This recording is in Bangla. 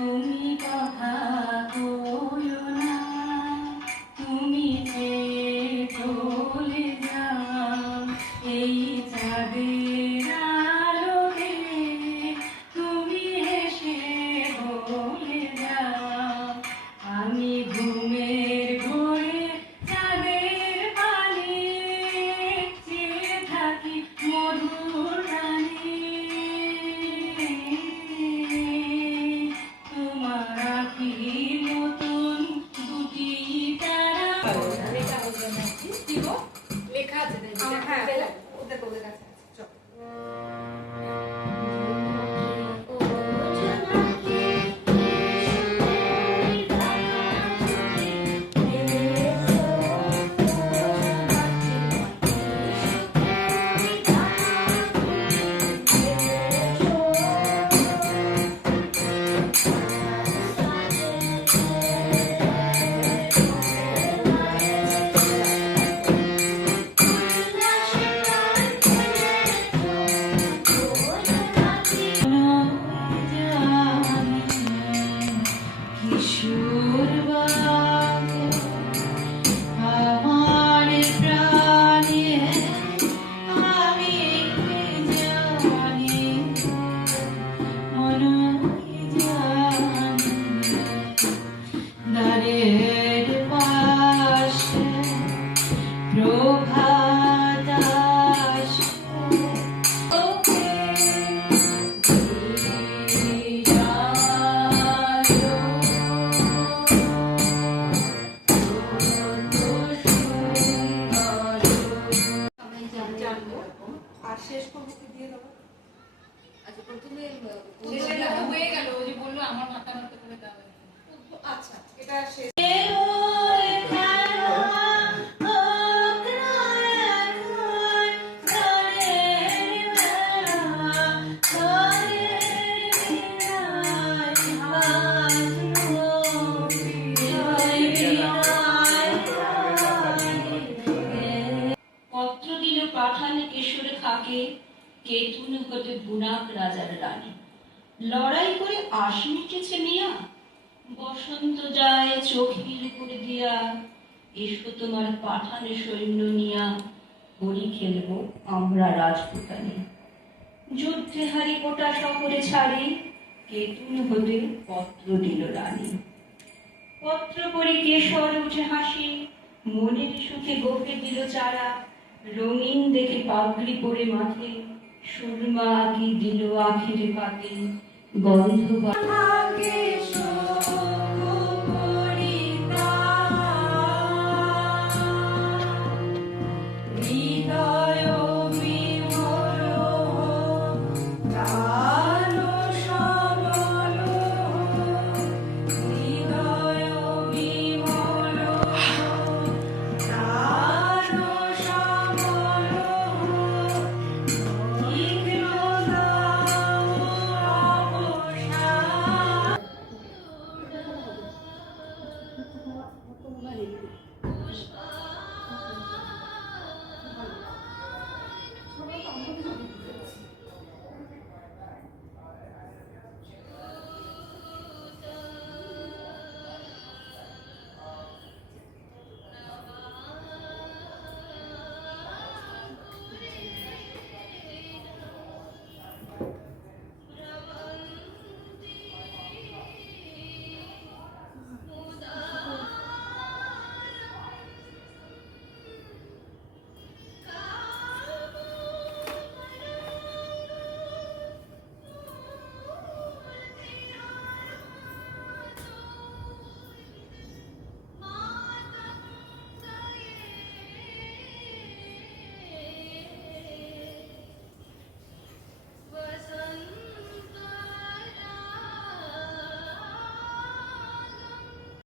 তুমি কথা কইও না, তুমি যে চলে যাও এই চাঁদের আলোকে, তুমি হেসে বলে যাও আমি ঘুমের ঘোরে চাঁদের পানে চেয়ে থাকি মধুর গানে। তোমার আখির মতন দুটি তারা লেখা আছে ওদের কাছে চল। আর শেষ করবো কি দিয়ে দেবো? আচ্ছা প্রথমে হয়ে গেল, ও যে বললো আমার মাথা মতো করে দাও। আচ্ছা এটা শেষ। পত্র দিল পাঠানে কেশরে খাকে, কেতুন হতে বুনাক রাজার রানী। লড়াই করে আশি মিটেছে মিয়া, বসন্ত যায় চোখের করে দিয়া, এসো তোমার পাঠানে সৈন্য নিয়া, হোলি খেলবো আমরা রাজপুতানি। যুদ্ধে হারি কোটা শহরে ছাড়ি, কেতুন হতে পত্র দিল রানী। পত্র পড়ি কেশর উঠে হাসি, মনের সুখে গোপে দিল চারা, রঙিন দেখে পাগড়ি পরে মাথে, সুরমা আঁকি দিল আখেরে পাতে, গন্ধ